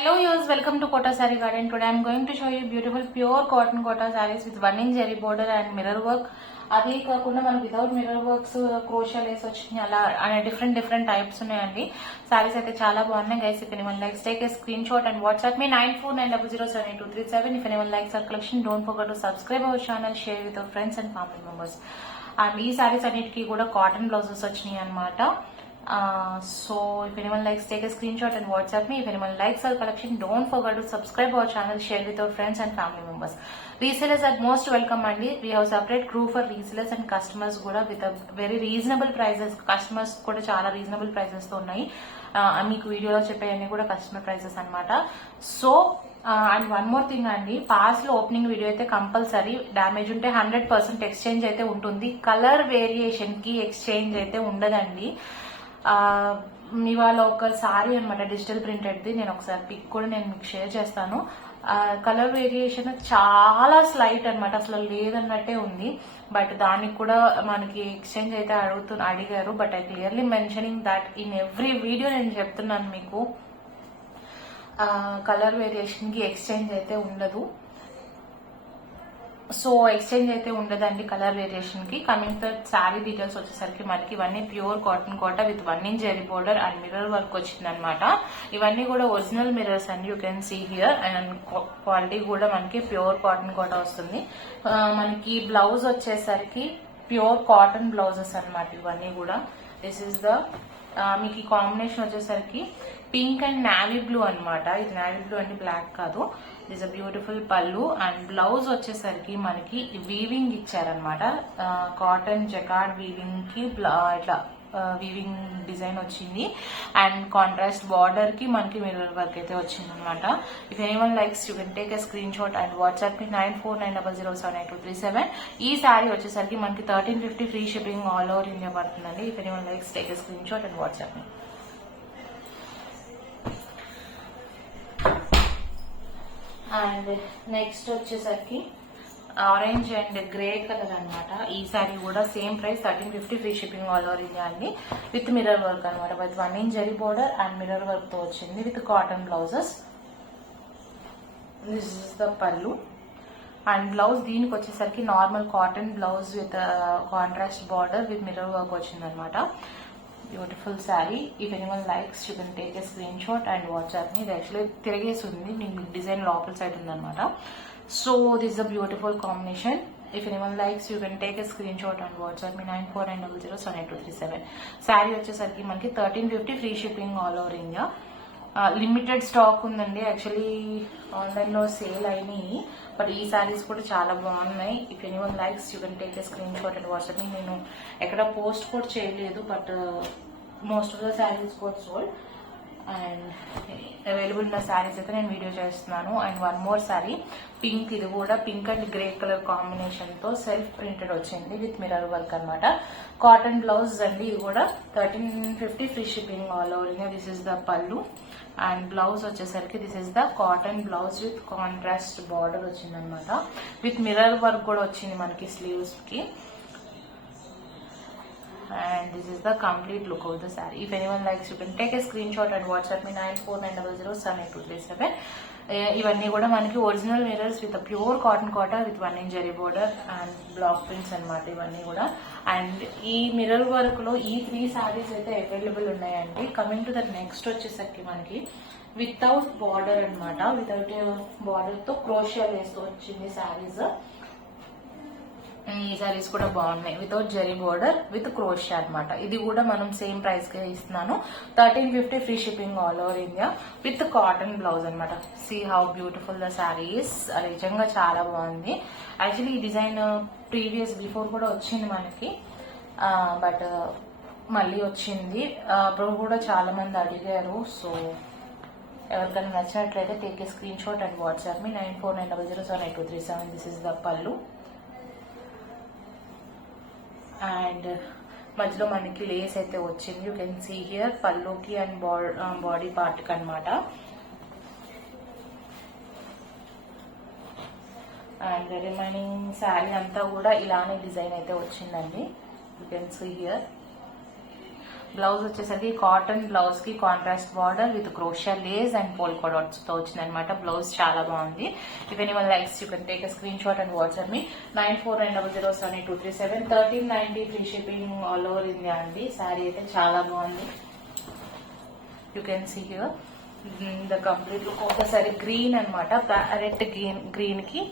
Hello viewers, welcome to Kota Saree Garden. Today I am going to show you beautiful pure cotton Kota sarees with 1-inch zari border and mirror work. అదే కాకుండా మనకి without mirror works క్రోషియా Lay's వచ్చినాయి అలా అనే different types ఉన్నాయండి. సారీస్ అయితే చాలా బాగున్నాయి guys. If anyone likes take a screen shot and WhatsApp me 9490078237. If anyone likes our collection, don't forget to subscribe our channel, share with your friends and family members. And ఈ సారీస్ అన్నిటికీ కూడా cotton blouses వచ్చినాయి అనమాట. So if anyone likes, take a screenshot and WhatsApp me. If anyone likes our collection, don't forget to subscribe our channel, share with your friends and family members. Resellers are most welcome andi. We have separate crew for resellers and customers kuda with a very reasonable prices. Customers kuda chaala reasonable prices tho unnayi. Meeku video lo cheppayani kuda customer prices anamata. So and one more thing అండి, pass లో opening video అయితే compulsory. Damage ఉంటే 100% exchange అయితే ఉంటుంది. Colour variation కి exchange అయితే ఉండదండి. ఇవాళ ఒక సారీ అనమాట డిజిటల్ ప్రింటెడ్ది, నేను ఒకసారి పిక్ కూడా నేను మీకు షేర్ చేస్తాను. కలర్ వేరియేషన్ చాలా స్లైట్ అనమాట, అసలు లేదన్నట్టే ఉంది. బట్ దానికి కూడా మనకి ఎక్స్చేంజ్ అయితే అడిగారు. But I clearly mentioning that in every video నేను చెప్తున్నాను మీకు, కలర్ వేరియేషన్ కి ఎక్స్చేంజ్ అయితే ఉండదు. సో ఎక్స్చేంజ్ అయితే ఉండదండి కలర్ వేరియేషన్ కి. కమింగ్ టు శారీ డీటెయిల్స్ వచ్చేసరికి మనకి ఇవన్నీ pure cotton Kota with 1-inch zari border and mirror work వచ్చింది అనమాట. ఇవన్నీ కూడా ఒరిజినల్ మిర్రర్స్ అండి, you can see here. And quality కూడా మనకి ప్యూర్ కాటన్ కోట వస్తుంది. మనకి బ్లౌజ్ వచ్చేసరికి ప్యూర్ కాటన్ బ్లౌజెస్ అనమాట ఇవన్నీ కూడా. దిస్ ఇస్ ద మీకు ఈ కాంబినేషన్ వచ్చేసరికి పింక్ అండ్ నావీ బ్లూ అనమాట. ఇది నావీ బ్లూ అండి, బ్లాక్ కాదు. This a beautiful pallu. And blouse వచ్చేసరికి మనకి వీవింగ్ ఇచ్చారనమాట. కాటన్ జకార్డ్ వీవింగ్ కి ఇట్లా వీవింగ్ డిజైన్ వచ్చింది. అండ్ కాంట్రాస్ట్ బార్డర్ కి మనకి మిర్రర్ వర్క్ అయితే వచ్చింది అనమాట. If anyone likes you can take a screen shot and WhatsApp ని 9490078237. ఈ సారీ వచ్చేసరికి మనకి 1350 free shipping all over India పడుతుందండి. If anyone likes take a screen shot and WhatsApp ని. అండ్ నెక్స్ట్ వచ్చేసరికి ఆరెంజ్ అండ్ గ్రే కలర్ అనమాట. ఈ sorry కూడా same price 1350 free shipping all over India అండి. విత్ మిర్రర్ వర్క్ అనమాట. With 1-inch zari border and mirror work తో వచ్చింది with cotton blouses. This is the పళ్ళు. అండ్ బ్లౌజ్ దీనికి వచ్చేసరికి normal cotton blouse with contrast border with mirror work వచ్చింది అనమాట. Beautiful sari. If anyone likes you can take a screen shot and WhatsApp మీ. ఇది actually తిరిగేసి ఉంది, మీకు డిజైన్ లోపల సైడ్ ఉందన్నమాట. So this is a beautiful combination. If anyone likes you can take a screen shot and WhatsApp me 9490078237. Sari వచ్చేసరికి మనకి 1350 free shipping all over India. Limited stock ఉందండి, actually online లో సేల్ అయినాయి. బట్ ఈ శారీస్ కూడా చాలా బాగున్నాయి. If anyone likes you can take a screen shot and WhatsApp. నేను ఎక్కడ పోస్ట్ కూడా చేయలేదు, but most of the saris కూడా సోల్డ్. అండ్ అవైలబుల్ ఉన్న శారీస్ అయితే నేను వీడియో చేస్తున్నాను. And one more sari pink, ఇది కూడా pink and grey colour combination తో సెల్ఫ్ ప్రింటెడ్ వచ్చింది విత్ మిర్రర్ వర్క్ అనమాట. కాటన్ బ్లౌజ్ అండి, ఇది కూడా 1350 free shipping all over India. This is the పళ్ళు. అండ్ బ్లౌజ్ వచ్చేసరికి this is the cotton blouse with contrast border వచ్చింది అనమాట. విత్ మిర్రర్ వర్క్ కూడా వచ్చింది మనకి స్లీవ్స్ కి. And this is the complete look of the saree. If anyone likes, you can take a screenshot and WhatsApp me 9490078237. ఇవన్నీ కూడా మనకి original mirrors with pure cotton Kota with 1-inch zari border and block prints అనమాట ఇవన్నీ కూడా. And ఈ mirror work లో ఈ 3 సారీస్ అయితే అవైలబుల్ ఉన్నాయండి. కమింగ్ టు ద నెక్స్ట్ వచ్చేసరికి మనకి వితౌట్ బార్డర్ అనమాట. వితౌట్ బార్డర్ తో క్రోషియా లేస్ వచ్చింది సారీస్. ఈ సారీస్ కూడా బాగున్నాయి. Without zari border with crochet అనమాట. ఇది కూడా మనం సేమ్ ప్రైస్ కే ఇస్తున్నాను. 1350 free shipping all over India with cotton blouse అనమాట. See how beautiful the saris. నిజంగా చాలా బాగుంది. యాక్చువల్లీ ఈ డిజైన్ బిఫోర్ కూడా వచ్చింది మనకి, బట్ మళ్ళీ వచ్చింది. అప్పుడు కూడా చాలా మంది అడిగారు. సో ఎవరికైనా నచ్చినట్లయితే take a screen shot and WhatsApp me 9490078237. This is the పళ్ళు. అండ్ మధ్యలో మనకి లేస్ అయితే వచ్చింది, యూ కెన్ సీ హియర్. పళ్ళుకి అండ్ బాడీ పార్ట్ కి అనమాట. అండ్ రిమైనింగ్ శారీ అంతా కూడా ఇలానే డిజైన్ అయితే వచ్చిందండి, you can see here. Blouse వచ్చేసరికి కాటన్ బ్లౌజ్ కి contrast border with crochet lace and polka dots తో వచ్చింది అనమాట. బ్లౌజ్ చాలా బాగుంది. If anyone likes you can take a screen shot and WhatsApp me 9490078237. 1390 free shipping all over India అండి. శారీ అయితే చాలా బాగుంది. You can see here the complete look of the sari. Green అనమాట, ప్యారెట్ గ్రీన్ కి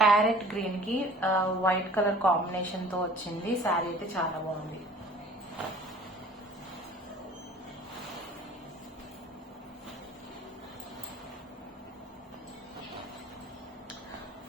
ప్యారెట్ గ్రీన్ కి white colour combination తో వచ్చింది. శారీ అయితే చాలా బాగుంది.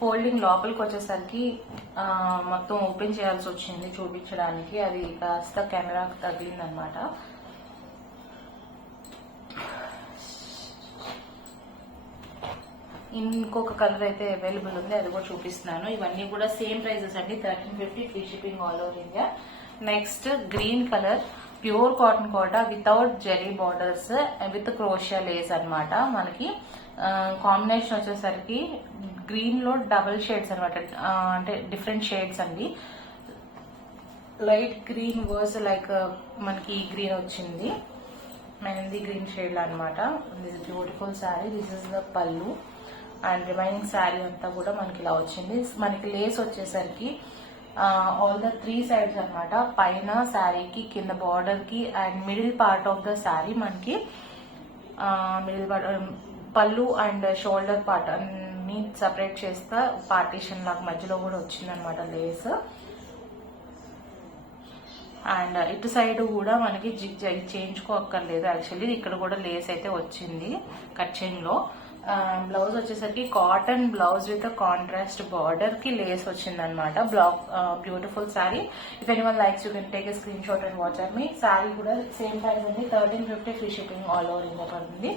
ఫోల్డింగ్ లోపలికి వచ్చేసరికి మొత్తం ఓపెన్ చేయాల్సి వచ్చింది చూపించడానికి. అది కాస్త కెమెరాకి తగిలింది అనమాట. ఇంకొక కలర్ అయితే అవైలబుల్ ఉంది, అది కూడా చూపిస్తున్నాను. ఇవన్నీ కూడా సేమ్ ప్రైజెస్ అండి, 1350 free shipping all over India. Next green colour pure cotton Kota without zari borders with crochet lace అనమాట. మనకి కాంబినేషన్ వచ్చేసరికి గ్రీన్ లో డబుల్ షేడ్స్ అనమాట, అంటే డిఫరెంట్ షేడ్స్ అండి. లైట్ గ్రీన్ వర్స్ లైక్ మనకి గ్రీన్ వచ్చింది, మెహందీ గ్రీన్ షేడ్ అనమాట. This beautiful sari. This is the pallu and remaining sari అంతా కూడా మనకి ఇలా వచ్చింది. మనకి లేస్ వచ్చేసరికి ఆల్ ద 3 సైడ్స్ అనమాట. పైన శారీకి, కింద బార్డర్ కి and middle part of the sari మనకి మిడిల్ పార్ట్ పళ్ళు అండ్ షోల్డర్ పార్ట్ అన్ని సపరేట్ చేస్తా పార్టీషన్ లాగా మధ్యలో కూడా వచ్చింది అనమాట లేస్. అండ్ ఇటు సైడ్ కూడా మనకి చేయించుకోక్కర్లేదు యాక్చువల్లీ, ఇక్కడ కూడా లేస్ అయితే వచ్చింది కట్ చెయిన్ లో. బ్లౌజ్ వచ్చేసరికి cotton blouse with contrast border కి లేస్ వచ్చింది అనమాట. Beautiful sari. If anyone likes you can take a screen shot and WhatsApp me. Sari కూడా సేమ్ ప్రైస్ అండి, 1350 free shipping all over India పడుతుంది.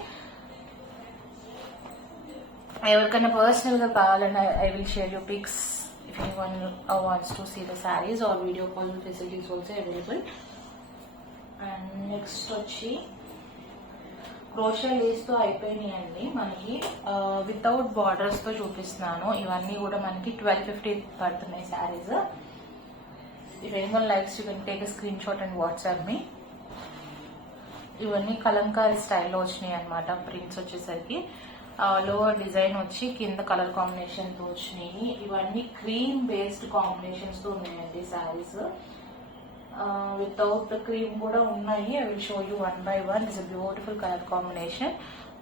ఎవరికైనా పర్సనల్ గా కావాలన్నా I will share you pics. If anyone wants to see the sarees or video call facilities also available. And next వచ్చి క్రోషియా Lay's తో అయిపోయినాయండి మనకి. వితౌట్ బార్డర్స్ తో చూపిస్తున్నాను. ఇవన్నీ కూడా మనకి 1250 పడుతున్నాయి saris. If anyone likes you can take a screen shot and WhatsApp me. ఇవన్నీ కలంకారీ స్టైల్లో వచ్చినాయి అనమాట. ప్రింట్స్ వచ్చేసరికి లోవర్ డిజైన్ వచ్చి కింద కలర్ కాంబినేషన్ తో వచ్చినాయి. ఇవన్నీ క్రీమ్ బేస్డ్ కాంబినేషన్స్ తో ఉన్నాయండి శారీస్. వితౌట్ క్రీమ్ కూడా ఉన్నాయి. I will show you one by one. It's a beautiful colour combination.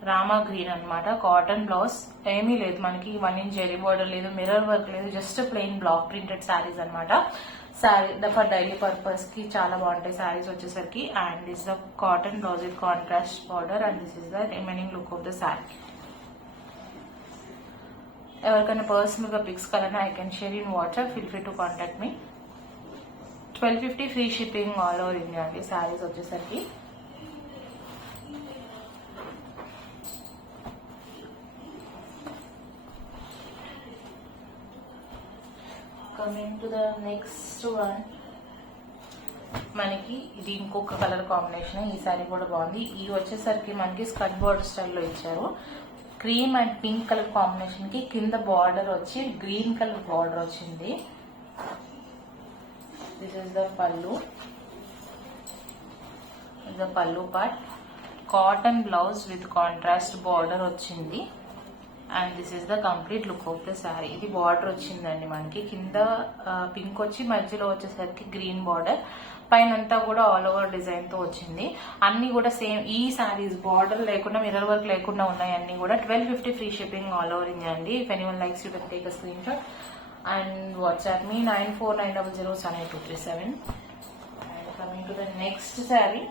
Rama green అనమాట. కాటన్ బ్లౌజ్ ఏమీ లేదు మనకి, 1 ఇంచ్ జెరీ బార్డర్ లేదు, మిర్రర్ వర్క్ లేదు, just plain block printed saris అనమాట. శారీ ఫర్ డైలీ పర్పస్ కి చాలా బాగుంటాయి శారీస్ వచ్చేసరికి. And this the cotton blouse with contrast border and this is the remaining look of the sari. ఎవరికైనా పర్సనల్ గా పిక్స్ కావాలన్నా I can share in WhatsApp. Feel free to contact me. 1250 free shipping all over India అండి శారీస్ వచ్చేసరికి. Coming to the next one, మనకి ఇది ఇంకొక colour combination. ఈ శారీ కూడా బాగుంది. ఈ వచ్చేసరికి మనకి స్కర్ట్ బోర్డర్ స్టైల్లో ఇచ్చారు. Cream and pink colour combination కి కింద బార్డర్ వచ్చి గ్రీన్ కలర్ బార్డర్ వచ్చింది. This is the pallu. The pallu part. Cotton blouse with contrast border వచ్చింది. And this is the complete look of the sari. ఇది బార్డర్ వచ్చిందండి మనకి. కింద పింక్ వచ్చి మధ్యలో వచ్చేసరికి గ్రీన్ బార్డర్, పైన అంతా కూడా ఆల్ ఓవర్ డిజైన్ తో వచ్చింది. అన్ని కూడా సేమ్. ఈ శారీస్ బార్డర్ లేకుండా, మిర్రర్ వర్క్ లేకుండా ఉన్నాయి అన్ని కూడా. 1250 free shipping all over India అండి. If anyone likes you can take a screen shot and WhatsApp me 9490078237. And coming to the next sari,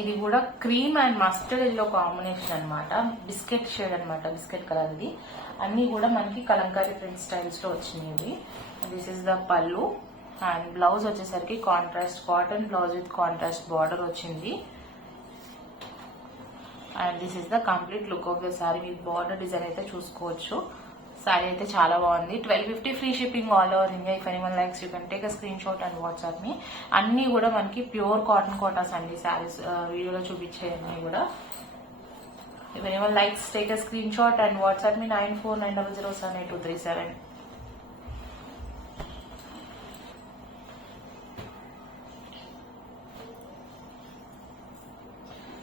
ఇది కూడా cream and mustard yellow combination అనమాట. బిస్కెట్ షేడ్ అనమాట, బిస్కెట్ కలర్. ఇది అన్ని కూడా మనకి కలంకారీ ప్రింట్ స్టైల్స్ లో వచ్చినాయి. This is the pallu. And blouse వచ్చేసరికి contrast cotton blouse with contrast border వచ్చింది. And this is the complete look of the sari. మీ బార్డర్ డిజైన్ అయితే చూసుకోవచ్చు. సారీ అయితే చాలా బాగుంది. 1250 free shipping all over India. If anyone likes you can take a screen shot and WhatsApp me. అన్ని కూడా మనకి ప్యూర్ కాటన్ కోటాస్ అండి శారీస్. వీడియోలో చూపించే అన్ని కూడా If anyone likes, take a screenshot and WhatsApp me 9490078237.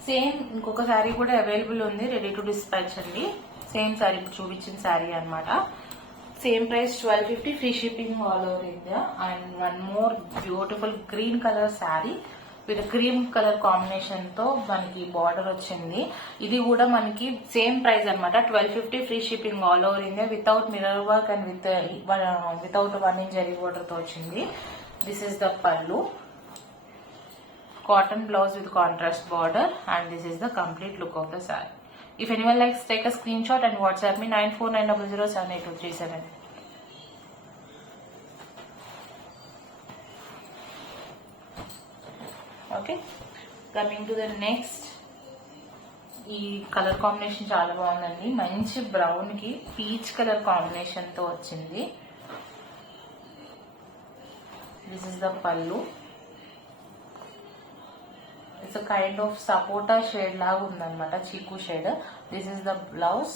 Same ఇంకొక శారీ కూడా అవైలబుల్ ఉంది, రెడీ టు డిస్పాచ్ అండి. సేమ్ శారీ ఇప్పుడు చూపించిన శారీ అనమాట. Same price 1250, free shipping all over India. And one more beautiful green colour sari with cream colour combination తో మనకి border వచ్చింది. ఇది కూడా మనకి సేమ్ ప్రైస్ అనమాట, 1250, free shipping all over India. Without mirror work and without 1 inch zari border తో వచ్చింది. This is the పల్లు, cotton blouse with contrast border, and this is the complete look of the saree. If anyone likes, take a screenshot and WhatsApp me 9490078237. Okay, coming to the next. ఈ colour combination చాలా బాగుందండి. మంచి brown కి peach colour combination తో వచ్చింది. This is the pallu. It's kind of sapota shade లాగా ఉందన్నమాట, చీకు shade. This is the blouse,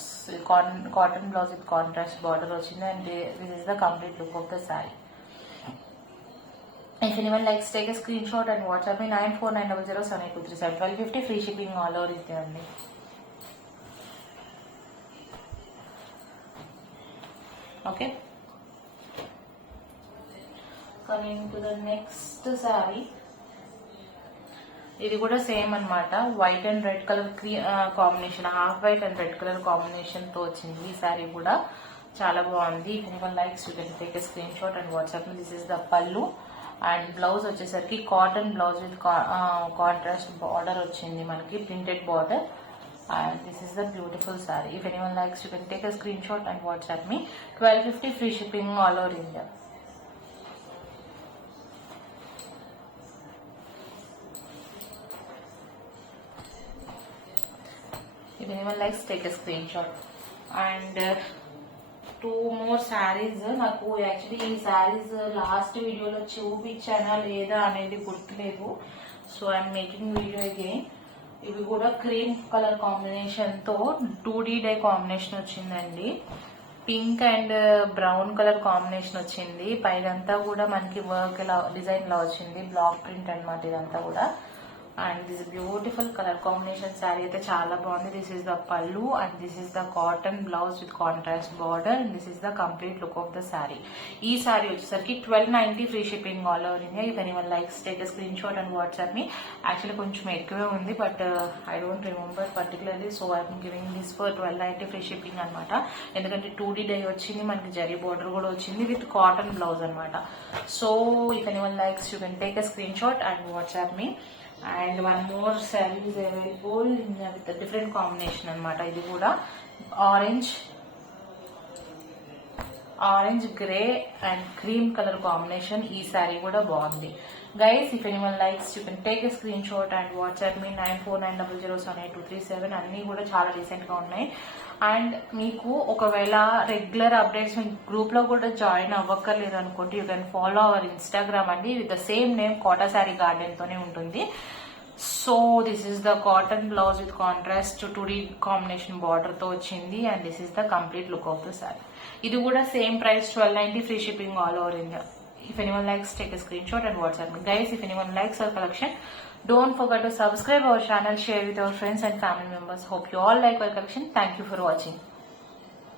cotton blouse with contrast border వచ్చింది. And this is the complete look of the sari. If anyone likes, take a screenshot and WhatsApp me 9490078237. 1250, free shipping all over India only. Okay. Coming to the next saree. ఇది కూడా same అన్నమాట, white and red colour combination, half white and red colour combination తో వచ్చింది. ఈ శారీ కూడా చాలా బాగుంది. If anyone likes, you can take a screen shot and WhatsApp me. This is the pallu. And blouse వచ్చేసరికి cotton blouse with contrast border వచ్చింది మనకి, printed border. And this is the beautiful sari. If anyone likes, you can take a screen shot and WhatsApp me. 1250, free shipping all over India. If anyone likes, take a screenshot. And 2 more sarees. నాకు actually ఈ saris last వీడియోలో చూపించానా లేదా అనేది గుర్తులేదు, so I'm making video again. ఇవి కూడా cream colour combination తో 2D die combination వచ్చిందండి. Pink and brown colour combination వచ్చింది. పైదంతా కూడా మనకి వర్క్ ఇలా డిజైన్ లా వచ్చింది, బ్లాక్ ప్రింట్ అన్నమాట ఇదంతా కూడా. And this beautiful colour combination sari అయితే చాలా బాగుంది. This is the pallu and this is the cotton blouse with contrast border and this is the complete look of the sari. ఈ శారీ వచ్చేసరికి 1290, free shipping all over India. If anyone likes, take a screen shot and WhatsApp me. Actually కొంచెం ఎక్కువే ఉంది, but I don't remember particularly, so I'm giving this for 1290, free shipping అనమాట. ఎందుకంటే 2D die వచ్చింది మనకి, zari border కూడా వచ్చింది with cotton blouse అనమాట. So if anyone likes, you can take a screen shot and WhatsApp me. And one more sari is available with different combination అనమాట. ఇది కూడా orange grey and cream colour combination. ఈ శారీ కూడా బాగుంది. Guys, if anyone likes, you can take a screen shot and WhatsApp me 9490078237. అన్ని కూడా చాలా decent గా ఉన్నాయి. అండ్ మీకు ఒకవేళ రెగ్యులర్ అప్డేట్స్ మీ గ్రూప్ లో కూడా జాయిన్ అవ్వక్కర్లేదు అనుకోండి, you can follow our Instagram అండి, with the same name, Kota sari garden తోనే ఉంటుంది. So this is the cotton blouse with contrast 2D combination border తో వచ్చింది. And this is the complete look of the sari. ఇది కూడా same price 1290, free shipping all over India. If anyone likes, take a screenshot and WhatsApp me. Guys, if anyone likes our collection, don't forget to subscribe our channel, share with our friends and family members. Hope you all like our collection. Thank you for watching.